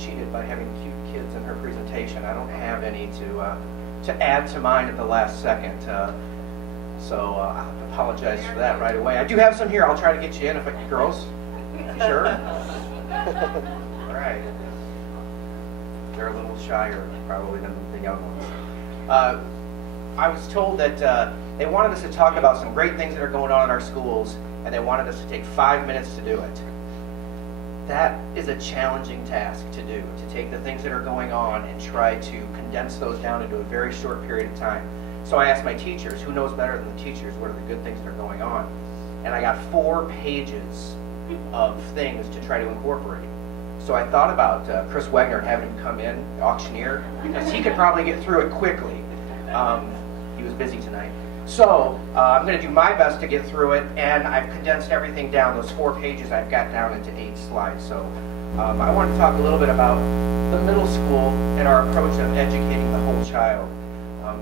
cheated by having cute kids in her presentation. I don't have any to add to mine at the last second. So I'll have to apologize for that right away. I do have some here. I'll try to get you in if I can. Girls? You sure? All right. They're a little shyer probably than the young ones. I was told that they wanted us to talk about some great things that are going on in our schools, and they wanted us to take 5 minutes to do it. That is a challenging task to do, to take the things that are going on and try to condense those down into a very short period of time. So I asked my teachers, who knows better than the teachers, what are the good things that are going on? And I got 4 pages of things to try to incorporate. So I thought about Chris Wagner, having him come in, the auctioneer, because he could probably get through it quickly. He was busy tonight. So I'm going to do my best to get through it, and I've condensed everything down. Those 4 pages I've got down into 8 slides. So I want to talk a little bit about the middle school and our approach of educating the whole child.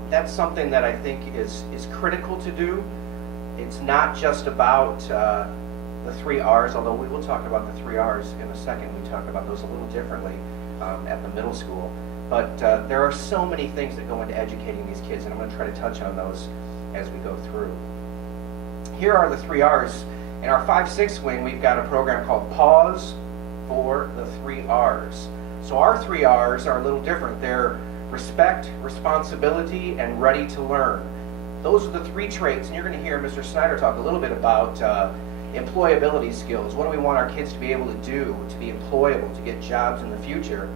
That's something that I think is critical to do. It's not just about the 3 R's, although we will talk about the 3 R's in a second. We talk about those a little differently at the middle school. But there are so many things that go into educating these kids, and I'm going to try to touch on those as we go through. Here are the 3 R's. In our 5-6 wing, we've got a program called Pause for the 3 R's. So our 3 R's are a little different. They're respect, responsibility, and ready to learn. Those are the 3 traits, and you're going to hear Mr. Snyder talk a little bit about employability skills. What do we want our kids to be able to do to be employable, to get jobs in the future?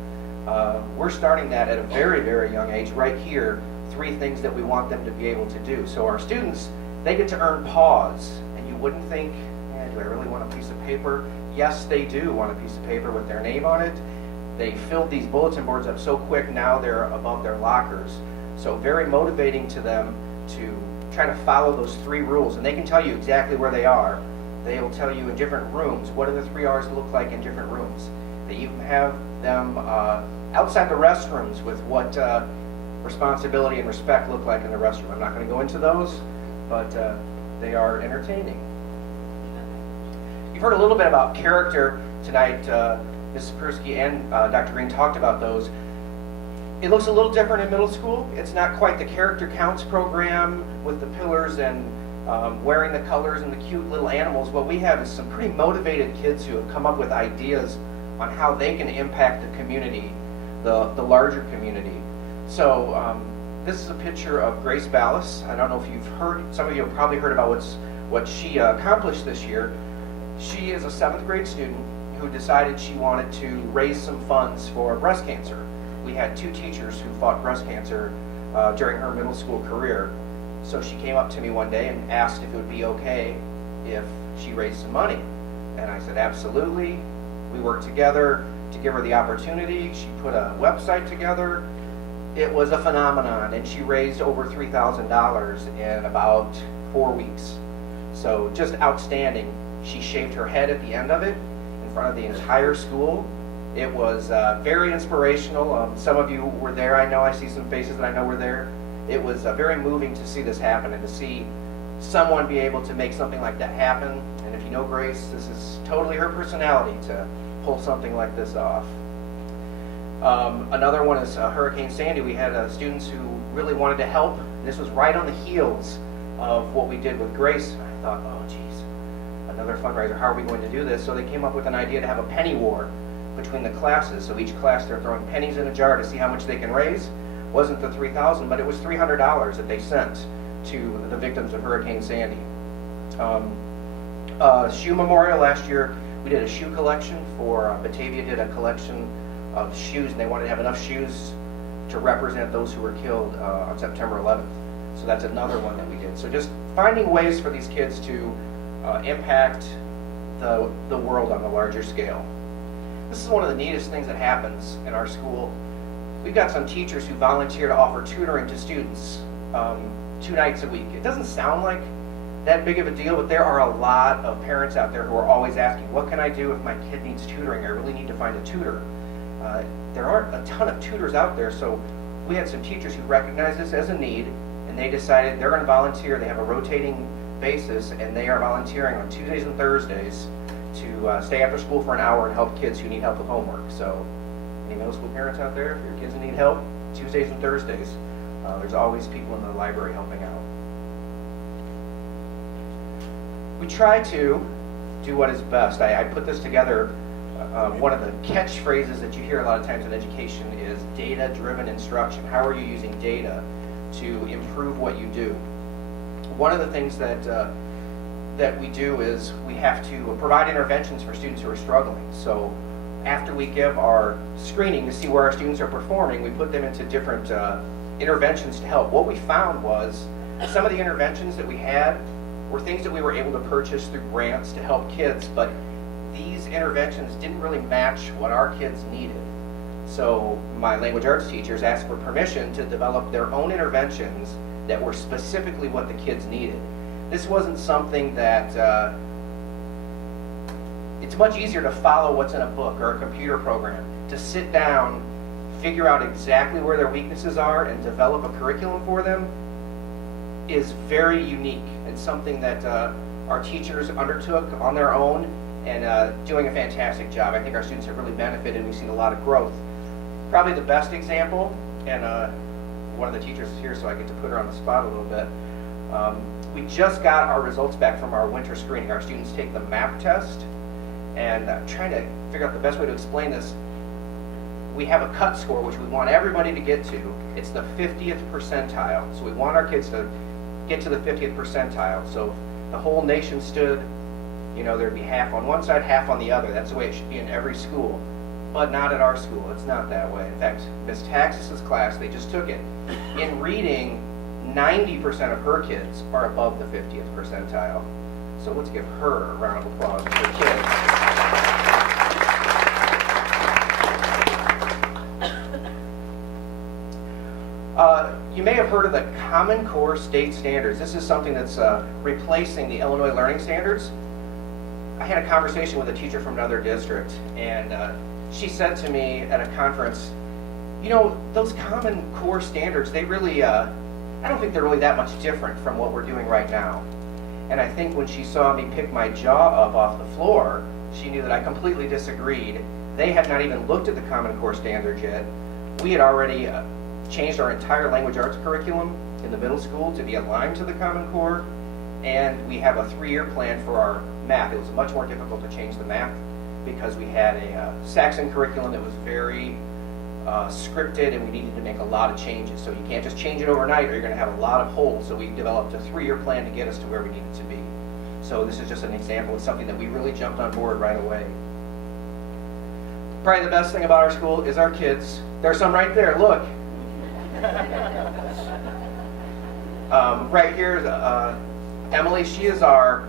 We're starting that at a very, very young age. Right here, 3 things that we want them to be able to do. So our students, they get to earn pause, and you wouldn't think, do I really want a piece of paper? Yes, they do want a piece of paper with their name on it. They filled these bulletin boards up so quick, now they're above their lockers. So very motivating to them to try to follow those 3 rules, and they can tell you exactly where they are. They will tell you in different rooms, what do the 3 R's look like in different rooms. They even have them outside the restrooms with what responsibility and respect look like in the restroom. I'm not going to go into those, but they are entertaining. You've heard a little bit about character tonight. Mrs. Persky and Dr. Green talked about those. It looks a little different in middle school. It's not quite the Character Counts program with the pillars and wearing the colors and the cute little animals. What we have is some pretty motivated kids who have come up with ideas on how they can impact the community, the larger community. So this is a picture of Grace Ballas. I don't know if you've heard, some of you have probably heard about what she accomplished this year. She is a 7th grade student who decided she wanted to raise some funds for breast cancer. We had 2 teachers who fought breast cancer during her middle school career. So she came up to me one day and asked if it would be okay if she raised some money. And I said, absolutely. We worked together to give her the opportunity. She put a website together. It was a phenomenon, and she raised over $3,000 in about 4 weeks. So just outstanding. She shaved her head at the end of it in front of the entire school. It was very inspirational. Some of you were there. I know I see some faces that I know were there. It was very moving to see this happen and to see someone be able to make something like that happen. And if you know Grace, this is totally her personality to pull something like this off. Another one is Hurricane Sandy. We had students who really wanted to help. This was right on the heels of what we did with Grace. And I thought, oh geez, another fundraiser, how are we going to do this? So they came up with an idea to have a penny war between the classes. So each class, they're throwing pennies in a jar to see how much they can raise. Wasn't the $3,000, but it was $300 that they sent to the victims of Hurricane Sandy. Shoe Memorial last year, we did a shoe collection for Batavia did a collection of shoes, and they wanted to have enough shoes to represent those who were killed on September 11th. So that's another one that we did. So just finding ways for these kids to impact the world on a larger scale. This is one of the neatest things that happens in our school. We've got some teachers who volunteer to offer tutoring to students 2 nights a week. It doesn't sound like that big of a deal, but there are a lot of parents out there who are always asking, what can I do if my kid needs tutoring? I really need to find a tutor. There aren't a ton of tutors out there, so we had some teachers who recognized this as a need, and they decided they're going to volunteer. They have a rotating basis, and they are volunteering on Tuesdays and Thursdays to stay after school for an hour and help kids who need help with homework. So Any middle school parents out there, if your kids need help, Tuesdays and Thursdays, there's always people in the library helping out. We try to do what is best. I put this together. One of the catchphrases that you hear a lot of times in education is data-driven instruction. How are you using data to improve what you do? One of the things that we do is we have to provide interventions for students who are struggling. So after we give our screening to see where our students are performing, we put them into different interventions to help. What we found was some of the interventions that we had were things that we were able to purchase through grants to help kids, but these interventions didn't really match what our kids needed. So my language arts teachers asked for permission to develop their own interventions that were specifically what the kids needed. This wasn't something that, it's much easier to follow what's in a book or a computer program. To sit down, figure out exactly where their weaknesses are and develop a curriculum for them is very unique. It's something that our teachers undertook on their own and doing a fantastic job. I think our students have really benefited. We've seen a lot of growth. Probably the best example, and one of the teachers is here so I get to put her on the spot a little bit. We just got our results back from our winter screening. Our students take the MAP test, and I'm trying to figure out the best way to explain this. We have a cut score which we want everybody to get to. It's the 50th percentile. So we want our kids to get to the 50th percentile. So if the whole nation stood, you know, there'd be half on one side, half on the other. That's the way it should be in every school. But not at our school. It's not that way. In fact, Miss Taxis's class, they just took it. In reading, 90% of her kids are above the 50th percentile. So let's give her a round of applause for kids. You may have heard of the Common Core State Standards. This is something that's replacing the Illinois Learning Standards. I had a conversation with a teacher from another district, and she said to me at a conference, you know, those Common Core Standards, they really, I don't think they're really that much different from what we're doing right now. And I think when she saw me pick my jaw up off the floor, she knew that I completely disagreed. They had not even looked at the Common Core Standards yet. We had already changed our entire language arts curriculum in the middle school to be aligned to the Common Core, and we have a 3-year plan for our math. It was much more difficult to change the math because we had a Saxon curriculum that was very scripted, and we needed to make a lot of changes. So you can't just change it overnight or you're going to have a lot of holes. So we developed a 3-year plan to get us to where we needed to be. So this is just an example of something that we really jumped on board right away. Probably the best thing about our school is our kids. There's some right there, look. Right here, Emily, she is our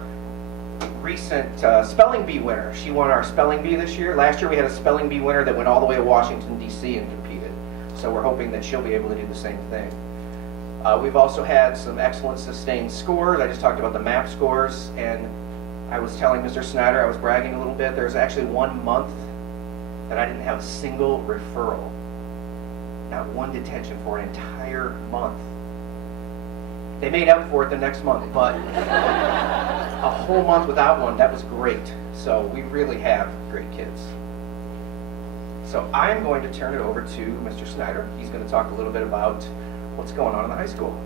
recent spelling bee winner. She won our spelling bee this year. Last year we had a spelling bee winner that went all the way to Washington, D.C. and competed. So we're hoping that she'll be able to do the same thing. We've also had some excellent sustained scores. I just talked about the MAP scores, and I was telling Mr. Snyder, I was bragging a little bit, there's actually 1 month that I didn't have a single referral. Not one detention for an entire month. They made up for it the next month, but a whole month without one, that was great. So we really have great kids. So I'm going to turn it over to Mr. Snyder. He's going to talk a little bit about what's going on in the high school.